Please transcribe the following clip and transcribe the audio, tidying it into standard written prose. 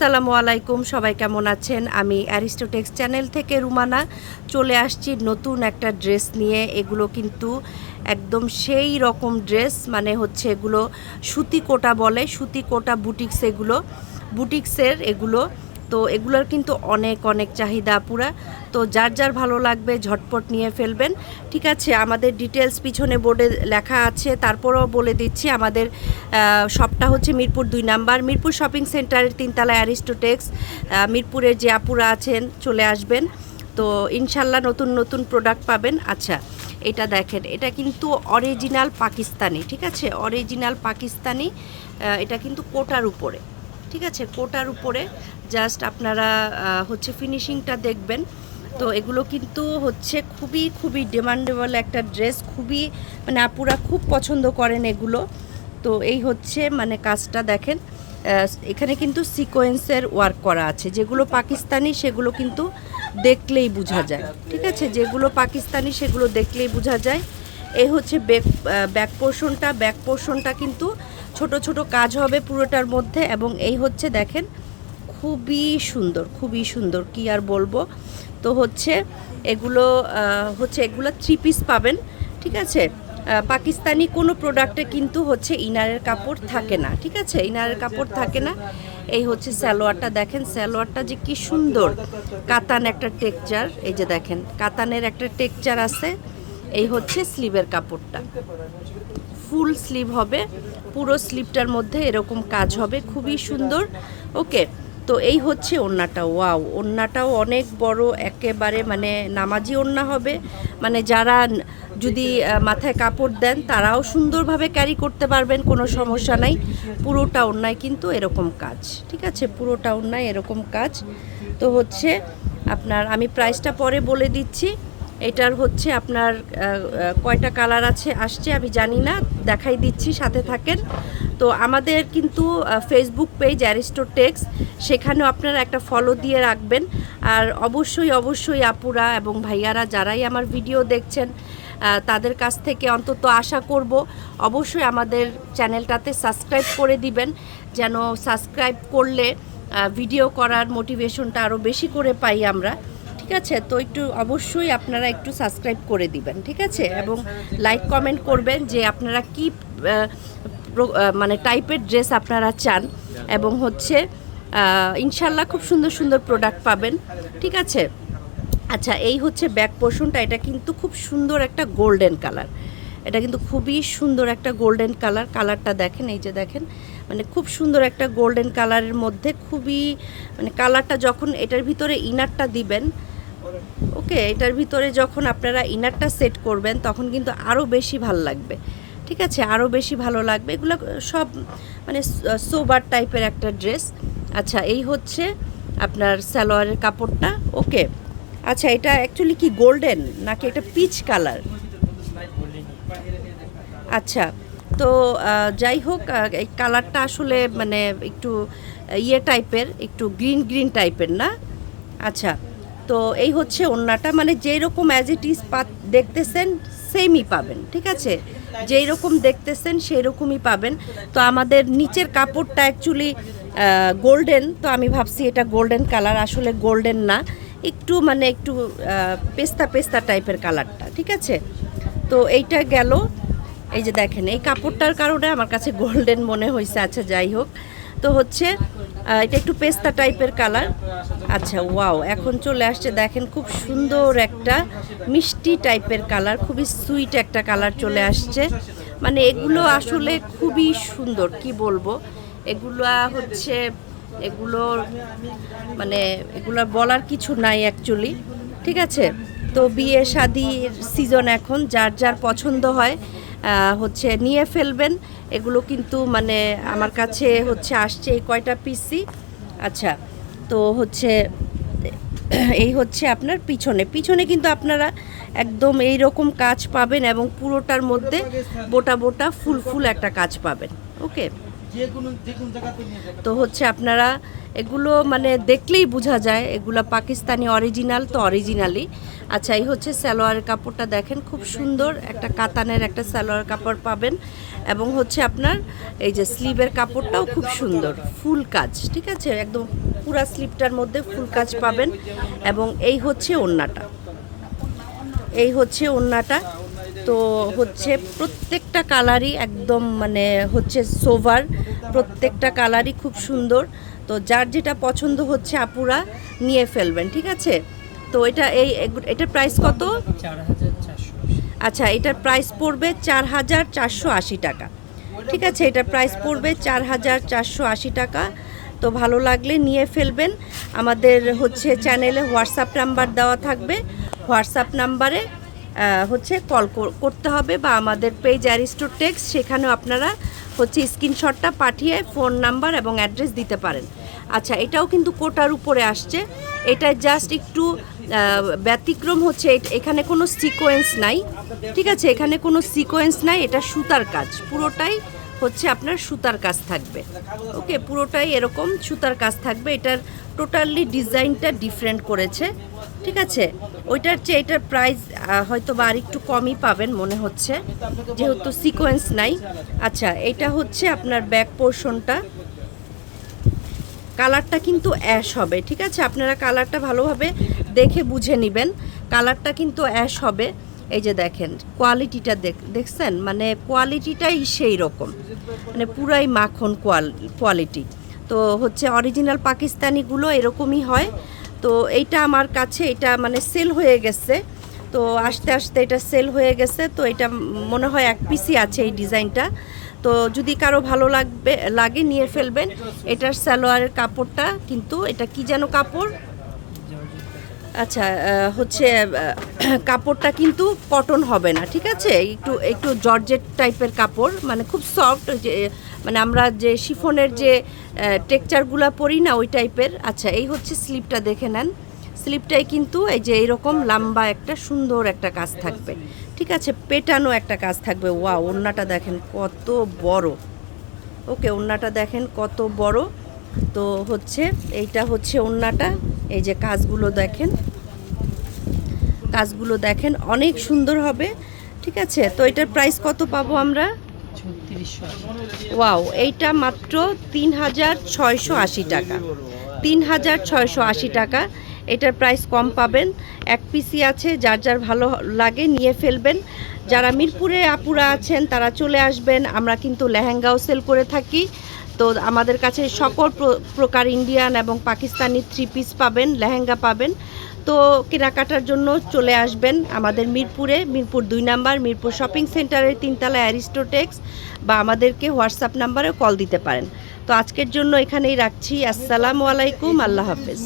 আসসালামু আলাইকুম, সবাই কেমন আছেন? আমি অ্যারিস্টোটেক্স চ্যানেল থেকে রুমানা চলে আসছি নতুন একটা ড্রেস নিয়ে। এগুলো কিন্তু একদম সেই রকম ড্রেস, মানে হচ্ছে এগুলো সুতি কোটা বলে, সুতি কোটা বুটিক্স, এগুলো বুটিক্সের এগুলো। তো এগুলোর কিন্তু অনেক অনেক চাহিদা পুরা। তো যার যার ভালো লাগবে ঝটপট নিয়ে ফেলবেন। ঠিক আছে, আমাদের ডিটেলস পিছনে বোর্ডে লেখা আছে, তারপরেও বলে দিচ্ছি। আমাদের শপটা হচ্ছে মিরপুর 2 নাম্বার, মিরপুর শপিং সেন্টারের 3 তলায় অ্যারিস্টোটেক্স। মিরপুরের যে আপুরা আছেন চলে আসবেন। তো ইনশাল্লাহ নতুন নতুন প্রোডাক্ট পাবেন। আচ্ছা, এটা দেখেন, এটা কিন্তু অরিজিনাল পাকিস্তানি। ঠিক আছে, অরিজিনাল পাকিস্তানি। এটা কিন্তু কোটার উপরে। ঠিক আছে, কোটার উপরে জাস্ট আপনারা হচ্ছে ফিনিশিংটা দেখবেন। তো এগুলো কিন্তু হচ্ছে খুবই খুবই ডিমান্ডেবল একটা ড্রেস, খুবই মানে আপুরা খুব পছন্দ করেন এগুলো। তো এই হচ্ছে মানে কাজটা দেখেন, এখানে কিন্তু সিকোয়েন্সের ওয়ার্ক করা আছে। যেগুলো পাকিস্তানি সেগুলো কিন্তু দেখলেই বোঝা যায়। ঠিক আছে, যেগুলো পাকিস্তানি সেগুলো দেখলেই বোঝা যায়। এই হচ্ছে ব্যাক পোর্শনটা কিন্তু ছোট ছোট কাজ হবে পুরোটার মধ্যে। এবং এই হচ্ছে দেখেন, খুবই সুন্দর, খুবই সুন্দর, কি আর বলবো। তো হচ্ছে এগুলো এগুলো 3 পিস পাবেন। ঠিক আছে, পাকিস্তানি কোনো প্রোডাক্টে কিন্তু হচ্ছে ইনারের কাপড় থাকে না। ঠিক আছে, ইনারের কাপড় থাকে না। এই হচ্ছে সালোয়ারটা দেখেন, সালোয়ারটা যে কি সুন্দর, কাতান একটা টেক্সচার। এই যে দেখেন, কাতানের একটা টেক্সচার আছে। এই হচ্ছে স্লিভের কাপড়টা, ফুল স্লিভ হবে, পুরো স্লিভটার মধ্যে এরকম কাজ হবে, খুবই সুন্দর। ওকে, তো এই হচ্ছে ওড়নাটা। ওয়াও, ওড়নাটাও অনেক বড়, একেবারে মানে নামাজি ওড়না হবে। মানে যারা যদি মাথায় কাপড় দেন তারাও সুন্দরভাবে ক্যারি করতে পারবেন, কোনো সমস্যা নাই। পুরোটা ওড়নায় কিন্তু এরকম কাজ। ঠিক আছে, পুরোটা ওড়নায় এরকম কাজ। তো হচ্ছে আপনার, আমি প্রাইসটা পরে বলে দিচ্ছি। এটার হচ্ছে আপনার কয়টা কালার আসছে আমি জানি না, দেখাই দিচ্ছি, সাথে থাকেন। তো আমাদের কিন্তু ফেসবুক পেজ অ্যারিস্টোটেক্স, সেখানেও আপনারা একটা ফলো দিয়ে রাখবেন। আর অবশ্যই অবশ্যই আপুরা এবং ভাইয়ারা যারাই আমার ভিডিও দেখছেন, তাদের কাছ থেকে অন্তত আশা করব অবশ্যই আমাদের চ্যানেলটাতে সাবস্ক্রাইব করে দিবেন, যেন সাবস্ক্রাইব করলে ভিডিও করার মোটিভেশনটা আরও বেশি করে পাই আমরা। ঠিক আছে, তো একটু অবশ্যই আপনারা একটু সাবস্ক্রাইব করে দিবেন। ঠিক আছে, এবং লাইক কমেন্ট করবেন যে আপনারা কি মানে টাইপের ড্রেস আপনারা চান। এবং হচ্ছে ইনশাল্লাহ খুব সুন্দর সুন্দর প্রোডাক্ট পাবেন। ঠিক আছে, আচ্ছা, এই হচ্ছে ব্যাক পোর্শনটা। এটা কিন্তু খুব সুন্দর একটা গোল্ডেন কালার, এটা কিন্তু খুবই সুন্দর একটা গোল্ডেন কালার। কালারটা দেখেন, এই যে দেখেন, মানে খুব সুন্দর একটা গোল্ডেন কালারের মধ্যে, খুবই মানে কালারটা যখন এটার ভিতরে ইনারটা দিবেন, ওকে, এটার ভিতরে যখন আপনারা ইনারটা সেট করবেন তখন কিন্তু আরও বেশি ভালো লাগবে। ঠিক আছে, আরও বেশি ভালো লাগবে। এগুলো সব মানে সোবার টাইপের একটা ড্রেস। আচ্ছা, এই হচ্ছে আপনার সালোয়ারের কাপড়টা। ওকে, আচ্ছা, এটা অ্যাকচুয়ালি কি গোল্ডেন নাকি এটা পিচ কালার? আচ্ছা, তো যাই হোক, এই কালারটা আসলে মানে একটু ইয়ে টাইপের, একটু গ্রিন গ্রিন টাইপের না? আচ্ছা, তো এই হচ্ছে ওড়নাটা, মানে যেই রকম অ্যাজ ইট ইজ দেখতেছেন সেমই পাবেন। ঠিক আছে, যেই রকম দেখতেছেন সেই রকমই পাবেন। তো আমাদের নিচের কাপড়টা অ্যাকচুয়ালি গোল্ডেন, তো আমি ভাবছি এটা গোল্ডেন কালার, আসলে গোল্ডেন না, একটু মানে একটু পেস্তা পেস্তা টাইপের কালারটা। ঠিক আছে, তো এইটা গেল। এই যে দেখেন, এই কাপড়টার কারণে আমার কাছে গোল্ডেন মনে হয়েছে। আচ্ছা, যাই হোক, তো হচ্ছে এটা একটু পেস্তা টাইপের কালার। আচ্ছা, ওয়াও, এখন চলে আসছে দেখেন, খুব সুন্দর একটা মিষ্টি টাইপের কালার, খুবই সুইট একটা কালার চলে আসছে। মানে এগুলো আসলে খুবই সুন্দর, কি বলবো, এগুলো হচ্ছে এগুলোর মানে এগুলো বলার কিছু নাই অ্যাকচুয়ালি। ঠিক আছে, তো বিয়ে শাদির সিজন এখন, যার যার পছন্দ হয় হচ্ছে নিয়ে ফেলবেন। এগুলো কিন্তু মানে আমার কাছে হচ্ছে আসছে এই কয়টা পিসি। আচ্ছা, তো হচ্ছে এই হচ্ছে আপনার পিছনে পিছনে কিন্তু আপনারা একদম এই রকম কাজ পাবেন, এবং পুরোটার মধ্যে বোটা বোটা ফুল ফুল একটা কাজ পাবেন। ওকে, তো হচ্ছে আপনারা এগুলো মানে দেখলেই বোঝা যায় এগুলো পাকিস্তানি অরিজিনাল, তো অরিজিনালি। আচ্ছা, এই হচ্ছে সালোয়ারের কাপড়টা দেখেন, খুব সুন্দর একটা কাতানের একটা সালোয়ার কাপড় পাবেন, এবং হচ্ছে আপনার এই যে স্লিভের কাপড়টাও খুব সুন্দর, ফুল কাজ, ঠিক আছে, একদম পুরা স্লিভটার মধ্যে ফুল কাজ পাবেন। এবং এই হচ্ছে ওড়নাটা, এই হচ্ছে ওড়নাটা। তো হচ্ছে প্রত্যেকটা কালারই একদম মানে হচ্ছে সোভার, প্রত্যেকটা কালারই খুব সুন্দর। তো যার যেটা পছন্দ হচ্ছে আপুরা নিয়ে ফেলবেন, ঠিক আছে। তো এটার প্রাইস কত? 4480। আচ্ছা, এটার প্রাইস পড়বে 4480 টাকা, ঠিক আছে। এটার প্রাইস পড়বে 4480 টাকা। তো ভালো লাগলে নিয়ে ফেলবেন। আমাদের হচ্ছে চ্যানেলে হোয়াটসঅ্যাপ নাম্বার দেওয়া থাকবে, হোয়াটসঅ্যাপ নাম্বারে হচ্ছে কল করতে হবে, বা আমাদের পেজ অ্যারিস্টো টেক্স, সেখানেও আপনারা হচ্ছে স্ক্রিনশটটা পাঠিয়ে ফোন নাম্বার এবং অ্যাড্রেস দিতে পারেন। আচ্ছা, এটাও কিন্তু কোটার উপরে আসছে, এটা জাস্ট একটু ব্যতিক্রম হচ্ছে, এখানে কোনো সিকোয়েন্স নাই, ঠিক আছে, এখানে কোনো সিকোয়েন্স নাই, এটা সুতার কাজ, পুরোটাই হচ্ছে আপনার সুতার কাজ থাকবে। ওকে, পুরোটাই এরকম সুতার কাজ থাকবে। এটার টোটালি ডিজাইনটা ডিফারেন্ট করেছে, ঠিক আছে। ওইটার চেয়ে এটার প্রাইস হয়তো বা আর একটু কমই পাবেন মনে হচ্ছে, যেহেতু সিকোয়েন্স নাই। আচ্ছা, এটা হচ্ছে আপনার ব্যাক পোর্শনটা, কালারটা কিন্তু অ্যাশ হবে, ঠিক আছে, আপনারা কালারটা ভালোভাবে দেখে বুঝে নেবেন, কালারটা কিন্তু অ্যাশ হবে। এই যে দেখেন কোয়ালিটিটা, দেখছেন, মানে কোয়ালিটিটাই সেই রকম, মানে পুরাই মাখন কোয়ালিটি। তো হচ্ছে অরিজিনাল পাকিস্তানিগুলো এরকমই হয়। তো এইটা আমার কাছে এটা মানে সেল হয়ে গেছে, তো আস্তে আস্তে এটা সেল হয়ে গেছে। তো এটা মনে হয় এক পিসই আছে এই ডিজাইনটা। তো যদি কারো ভালো লাগে নিয়ে ফেলবেন। এটার সালোয়ারের কাপড়টা কিন্তু, এটা কি যেন কাপড়, আচ্ছা হচ্ছে কাপড়টা কিন্তু কটন হবে না, ঠিক আছে, একটু একটু জর্জেট টাইপের কাপড়, মানে খুব সফট, যে মানে আমরা যে শিফনের যে টেক্সচারগুলো পরি না ওই টাইপের। আচ্ছা, এই হচ্ছে স্লিপটা, দেখে নেন, স্লিপটাই কিন্তু এই যে এইরকম লম্বা একটা সুন্দর একটা কাজ থাকবে, ঠিক আছে, পেটানো একটা কাজ থাকবে। ওয়াও, ওড়নাটা দেখেন কত বড়, ওকে, ওড়নাটা দেখেন কত বড়। তো হচ্ছে এইটা হচ্ছে ওড়নাটা, এই যে কাজগুলো দেখেন, কাজগুলো দেখেন অনেক সুন্দর হবে, ঠিক আছে। তো এটার প্রাইস কত পাবো আমরা? 3680। ওয়াও, এইটা মাত্র 3680 টাকা, 3680 টাকা। এটার প্রাইস কম পাবেন, এক পিসি আছে, যার যার ভালো লাগে নিয়ে ফেলবেন। যারা মিরপুরে আপুরা আছেন তারা চলে আসবেন, আমরা কিন্তু লেহেঙ্গাও সেল করে থাকি। তো আমাদের কাছে সকল প্রকার ইন্ডিয়ান এবং পাকিস্তানি থ্রি পিস পাবেন, লেহেঙ্গা পাবেন। তো কেনাকাটার জন্য চলে আসবেন আমাদের মিরপুরে, মিরপুর 2 নাম্বার, মিরপুর শপিং সেন্টারের 3 তলায় অ্যারিস্টো টেক্স, বা আমাদেরকে হোয়াটসঅ্যাপ নাম্বারে কল দিতে পারেন। তো আজকের জন্য এখানেই রাখছি। আসসালামু আলাইকুম, আল্লাহ হাফেজ।